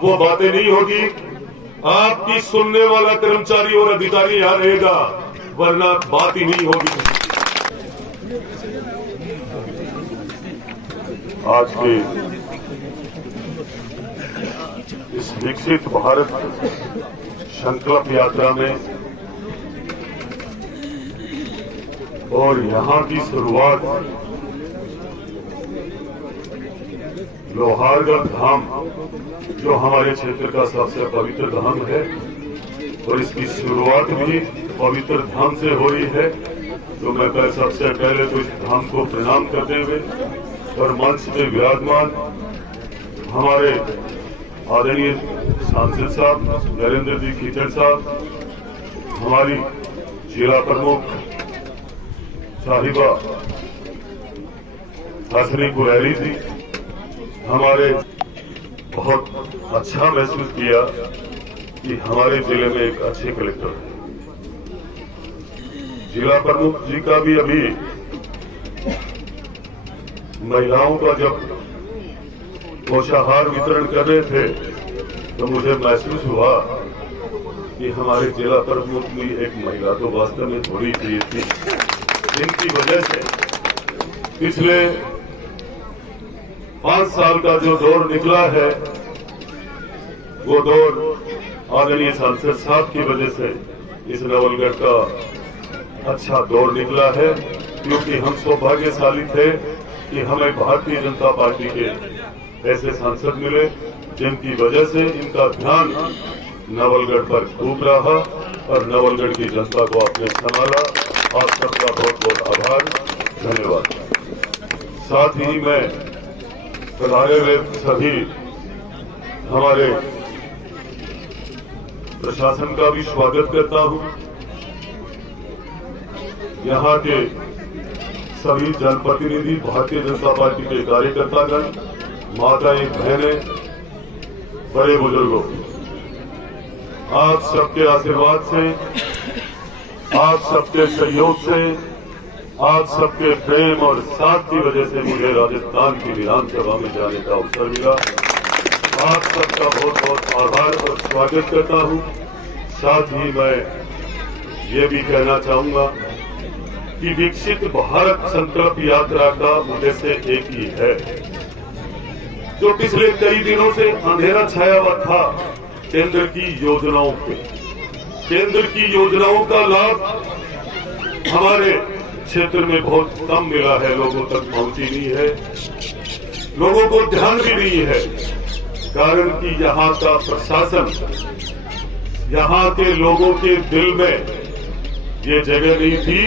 अब वो बातें नहीं होगी। आपकी सुनने वाला कर्मचारी और अधिकारी यहाँ रहेगा, वरना बात ही नहीं होगी। आज के इस विकसित भारत संकल्प यात्रा में और यहाँ की शुरुआत लोहारगढ़ धाम, जो हमारे क्षेत्र का सबसे पवित्र धाम है, और इसकी शुरुआत भी पवित्र धाम से हो रही है। तो मैं सबसे पहले तो इस धाम को प्रणाम करते हुए और मंच में विराजमान हमारे आदरणीय सांसद साहब नरेंद्र जी खीचड़ साहब, हमारी जिला प्रमुख साहिबा हसनी कुरैली जी, हमारे बहुत अच्छा महसूस किया कि हमारे जिले में एक अच्छे कलेक्टर है। जिला प्रमुख जी का भी अभी महिलाओं का जब पोषाहार वितरण कर रहे थे तो मुझे महसूस हुआ कि हमारे जिला प्रमुख भी एक महिला तो वास्तव में थोड़ी चाहिए थी, जिनकी वजह से पिछले 5 साल का जो दौर निकला है, वो दौर आदरणीय सांसद साहब की वजह से इस नवलगढ़ का अच्छा दौर निकला है, क्योंकि हम सौभाग्यशाली थे कि हमें भारतीय जनता पार्टी के ऐसे सांसद मिले जिनकी वजह से इनका ध्यान नवलगढ़ पर खूब रहा और नवलगढ़ की जनता को आपने संभाला। आप सबका बहुत बहुत आभार, धन्यवाद। साथ ही मैं पधारे हुए सभी हमारे प्रशासन का भी स्वागत करता हूं। यहाँ के सभी जनप्रतिनिधि, भारतीय जनता पार्टी के कार्यकर्तागण, माताएं, बहनें, बड़े बुजुर्गों, आप सबके आशीर्वाद से, आप सबके सहयोग से, आप सबके प्रेम और साथ की वजह से मुझे राजस्थान की विधानसभा में जाने का अवसर मिला। आप सबका बहुत बहुत आभार और स्वागत करता हूं। साथ ही मैं ये भी कहना चाहूंगा कि विकसित भारत संकल्प यात्रा का उद्देश्य एक ही है। जो पिछले कई दिनों से अंधेरा छाया हुआ था केंद्र की योजनाओं पे, केंद्र की योजनाओं का लाभ हमारे क्षेत्र में बहुत कम मिला है, लोगों तक पहुंची नहीं है, लोगों को ध्यान भी नहीं है। कारण कि यहाँ का प्रशासन, यहाँ के लोगों के दिल में ये जगह नहीं थी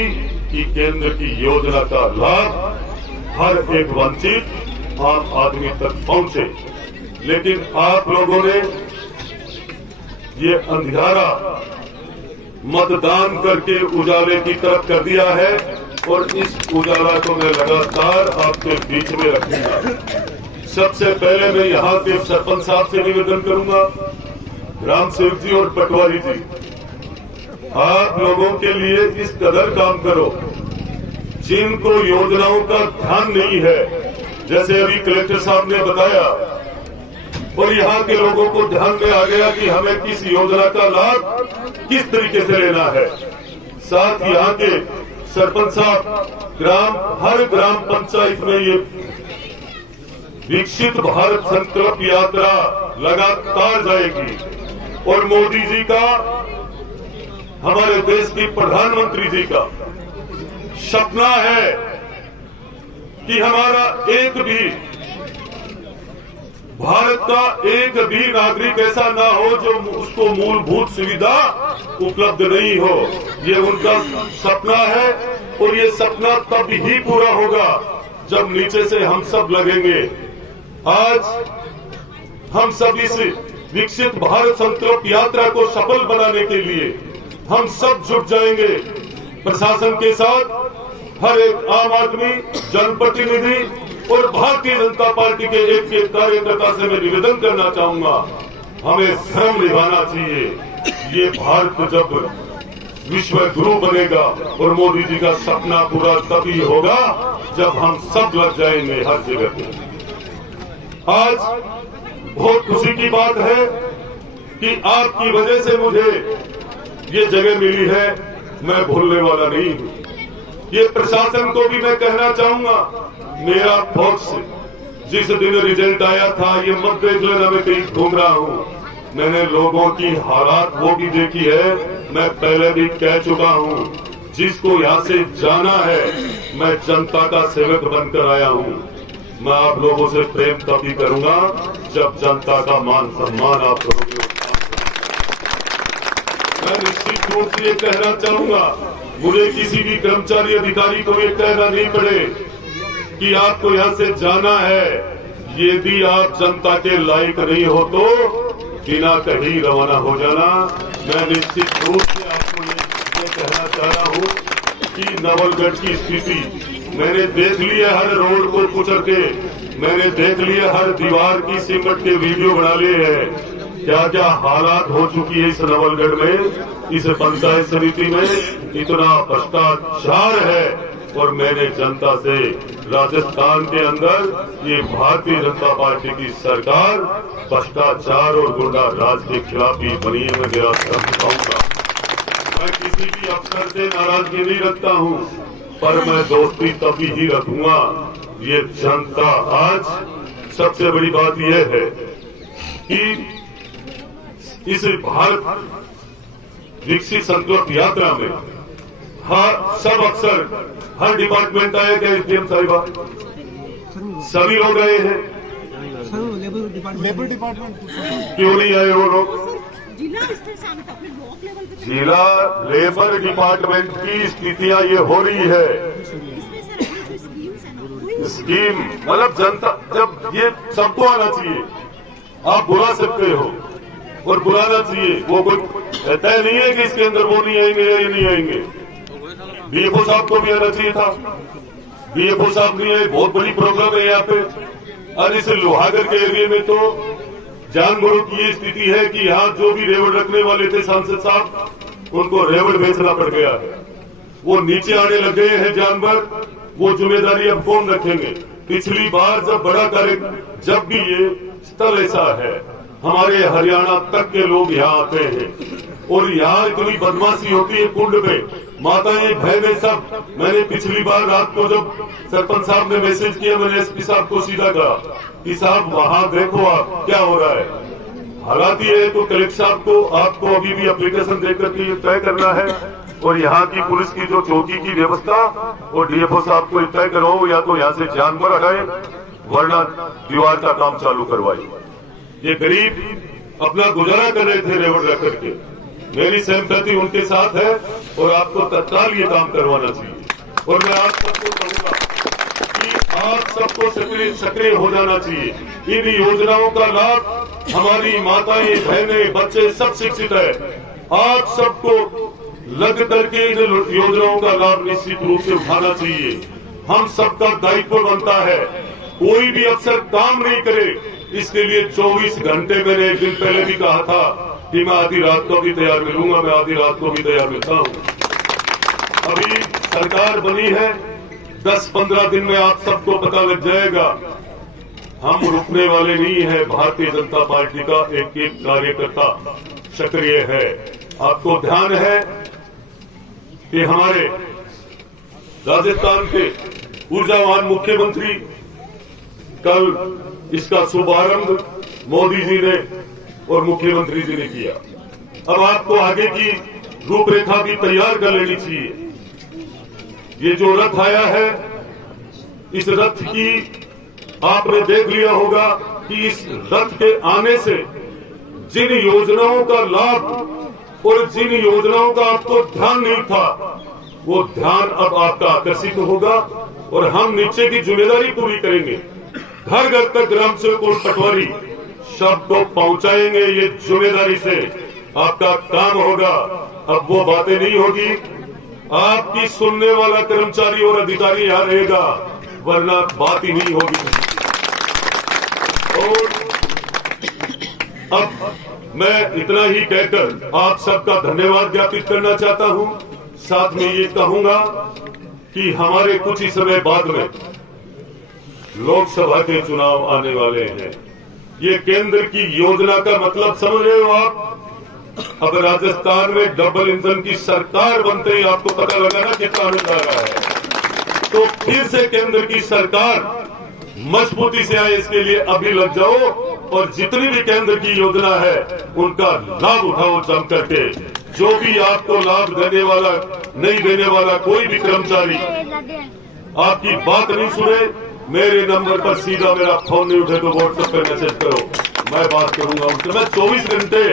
कि केंद्र की योजना का लाभ हर एक वंचित आम आदमी तक पहुंचे। लेकिन आप लोगों ने ये अंधियारा मतदान करके उजाले की तरफ कर दिया है और इस उजाला को मैं लगातार आपके बीच में रखूंगा। सबसे पहले मैं यहाँ के सरपंच साहब से निवेदन करूंगा, राम सेवक जी और पटवारी जी, आप लोगों के लिए इस कदर काम करो जिनको योजनाओं का ध्यान नहीं है, जैसे अभी कलेक्टर साहब ने बताया, और यहाँ के लोगों को ध्यान में आ गया कि हमें किस योजना का लाभ किस तरीके से लेना है। साथ ही यहाँ के सरपंच साहब हर ग्राम पंचायत में ये विकसित भारत संकल्प यात्रा लगातार जाएगी और मोदी जी का, हमारे देश की प्रधानमंत्री जी का सपना है कि हमारा एक भी भारत का एक भी नागरिक ऐसा ना हो जो उसको मूलभूत सुविधा उपलब्ध नहीं हो। ये उनका सपना है और ये सपना तब ही पूरा होगा जब नीचे से हम सब लगेंगे। आज हम सब इस विकसित भारत संकल्प यात्रा को सफल बनाने के लिए हम सब जुट जाएंगे। प्रशासन के साथ हर एक आम आदमी, जनप्रतिनिधि और भारतीय जनता पार्टी के एक कार्यकर्ता से मैं निवेदन करना चाहूंगा, हमें धर्म निभाना चाहिए। ये भारत जब विश्व गुरु बनेगा और मोदी जी का सपना पूरा तभी होगा जब हम सब लग जाएंगे हर जगह पे। आज बहुत खुशी की बात है कि आपकी वजह से मुझे ये जगह मिली है, मैं भूलने वाला नहीं हूं। ये प्रशासन को भी मैं कहना चाहूंगा, मेरा पक्ष जिस दिन रिजल्ट आया था, ये मत देख लेना मैं कहीं घूम रहा हूं। मैंने लोगों की हालात वो भी देखी है, मैं पहले भी कह चुका हूं, जिसको यहाँ से जाना है, मैं जनता का सेवक बनकर आया हूं। मैं आप लोगों से प्रेम तभी करूंगा जब जनता का मान सम्मान आप लोगों के। मैं निश्चित रूप से ये कहना चाहूंगा, मुझे किसी भी कर्मचारी अधिकारी को ये कहना नहीं पड़े कि आपको यहाँ से जाना है। यदि आप जनता के लायक नहीं हो तो बिना कहीं रवाना हो जाना। मैं निश्चित रूप से आपको ये कहना चाह रहा हूँ कि नवलगढ़ की स्थिति मैंने देख ली है, हर रोड को कुचल के मैंने देख लिया, हर दीवार की सिमट के वीडियो बना लिए हैं। क्या क्या हालात हो चुकी है इस नवलगढ़ में, इस पंचायत समिति में, इतना भ्रष्टाचार है। और मैंने जनता से राजस्थान के अंदर ये भारतीय जनता पार्टी की सरकार भ्रष्टाचार और गुंडा राज के खिलाफ ही बनी है, मैं मेरा समझाऊंगा। मैं किसी भी अफसर से नाराजगी नहीं रखता हूँ, पर मैं दोस्ती तभी ही रखूंगा ये जनता। आज सबसे बड़ी बात यह है कि इस भारत विकसित संकल्प यात्रा में सब अफसर, हर डिपार्टमेंट आए क्या एसडीएम साहिबा, सभी लोग आए हैं। लेबर डिपार्टमेंट क्यों नहीं आए वो लोग? जिला लेबर डिपार्टमेंट की स्थितियां ये हो रही है। स्कीम मतलब जनता, जब ये सबको आना चाहिए, आप बुला सकते हो और बुलाना चाहिए। वो कोई तय नहीं है कि इसके अंदर वो नहीं आएंगे या ये नहीं आएंगे। बीएफओ साहब को भी आना चाहिए था, बीएफओ साहब नहीं आए। बहुत बड़ी प्रॉब्लम है यहाँ पे। और इस लोहागढ़ के एरिया में तो जानवरों की ये स्थिति है कि यहाँ जो भी रेवड़ रखने वाले थे सांसद साहब, उनको रेवड़ बेचना पड़ गया है। वो नीचे आने लग गए हैं जानवर, वो जिम्मेदारी अब कौन रखेंगे? पिछली बार जब बड़ा कार्यक्रम, जब भी ये स्थल ऐसा है, हमारे हरियाणा तक के लोग यहाँ आते हैं और यहाँ इतनी बदमाशी होती है कुंड में, माताएं बहनें सब। मैंने पिछली बार रात को जब सरपंच साहब ने मैसेज किया, मैंने एसपी साहब को सीधा कहा कि साहब वहाँ देखो आप क्या हो रहा है। हालात ये है तो कलेक्टर साहब को, आपको अभी भी एप्लीकेशन देकर के ये तय करना है और यहाँ की पुलिस की जो चौकी की व्यवस्था और डीएफओ साहब को तय करो, या तो यहाँ से जानवर हटाए वरना दीवार का काम चालू करवाए। ये गरीब अपना गुजारा कर रहे थे रेवड़ रख करके। मेरी सहमति उनके साथ है और आपको तत्काल ये काम करवाना चाहिए। और मैं आप सबको कहूंगा कि आप सबको सक्रिय हो जाना चाहिए। इन योजनाओं का लाभ हमारी माताएं, बहनें, बच्चे सब शिक्षित है। आप सबको लग करके इन योजनाओं का लाभ निश्चित रूप से उठाना चाहिए। हम सबका दायित्व बनता है। कोई भी अफसर काम नहीं करे, इसके लिए 24 घंटे मैंने एक दिन पहले भी कहा था कि मैं आधी रात को भी तैयार मिलूंगा, मैं आधी रात को भी तैयार मिलता हूं। अभी सरकार बनी है, 10-15 दिन में आप सबको पता लग जाएगा। हम रुकने वाले नहीं है। भारतीय जनता पार्टी का एक एक कार्यकर्ता सक्रिय है। आपको ध्यान है कि हमारे राजस्थान के ऊर्जावान मुख्यमंत्री, कल इसका शुभारंभ मोदी जी ने और मुख्यमंत्री जी ने किया। अब आपको आगे की रूपरेखा भी तैयार कर लेनी चाहिए। ये जो रथ आया है, इस रथ की आपने देख लिया होगा कि इस रथ के आने से जिन योजनाओं का लाभ और जिन योजनाओं का आपको ध्यान नहीं था, वो ध्यान अब आपका आकर्षित होगा और हम नीचे की जिम्मेदारी पूरी करेंगे। घर घर तक ग्राम सेवक और पटवारी सबको पहुंचाएंगे। ये जिम्मेदारी से आपका काम होगा। अब वो बातें नहीं होगी, आपकी सुनने वाला कर्मचारी और अधिकारी यहाँ रहेगा, वरना बात ही नहीं होगी। और अब मैं इतना ही कहकर आप सबका धन्यवाद ज्ञापित करना चाहता हूं। साथ में ये कहूंगा कि हमारे कुछ ही समय बाद में लोकसभा के चुनाव आने वाले हैं। ये केंद्र की योजना का मतलब समझ रहे हो आप? अब राजस्थान में डबल इंजन की सरकार बनते ही आपको पता लगा ना कितना मिल रहा है। तो फिर से केंद्र की सरकार मजबूती से आए, इसके लिए अभी लग जाओ और जितनी भी केंद्र की योजना है उनका लाभ उठाओ जम करके। जो भी आपको लाभ देने वाला नहीं देने वाला कोई भी कर्मचारी आपकी बात नहीं सुने, मेरे नंबर पर सीधा मेरा फोन नहीं उठे तो व्हाट्सएप पे मैसेज करो, मैं बात करूंगा उनसे। मैं 24 घंटे,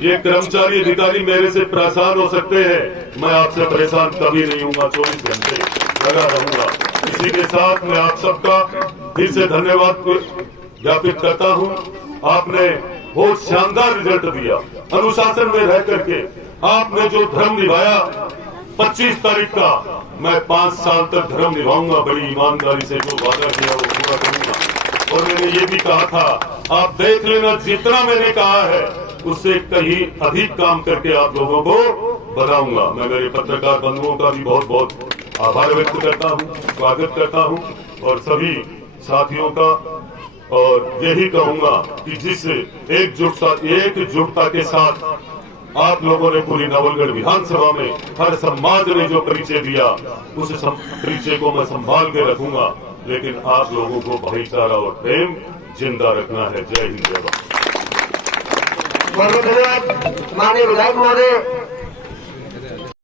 ये कर्मचारी अधिकारी मेरे से परेशान हो सकते हैं, मैं आपसे परेशान कभी नहीं हूंगा, 24 घंटे लगा रहूंगा। इसी के साथ मैं आप सबका दिल से धन्यवाद ज्ञापित करता हूं। आपने बहुत शानदार रिजल्ट दिया, अनुशासन में रह करके आपने जो धर्म निभाया। 25 तारीख का मैं 5 साल तक धर्म निभाऊंगा, बड़ी ईमानदारी से जो वादा किया वो पूरा करूंगा। और मैंने ये भी कहा था, आप देख लेना जितना मैंने कहा है उससे कहीं अधिक काम करके आप लोगों को बताऊंगा। मैं मेरे पत्रकार बंधुओं का भी बहुत बहुत आभार व्यक्त करता हूं, स्वागत करता हूं और सभी साथियों का। और यही कहूंगा कि जिस एकजुटता के साथ आप लोगों ने पूरी नवलगढ़ विधानसभा में हर समाज ने जो परिचय दिया, उस परिचय को मैं संभाल के रखूंगा, लेकिन आप लोगों को भाईचारा और प्रेम जिंदा रखना है। जय हिंद, जय भारत। बहुत बहुत धन्यवाद माननीय विधायक महोदय।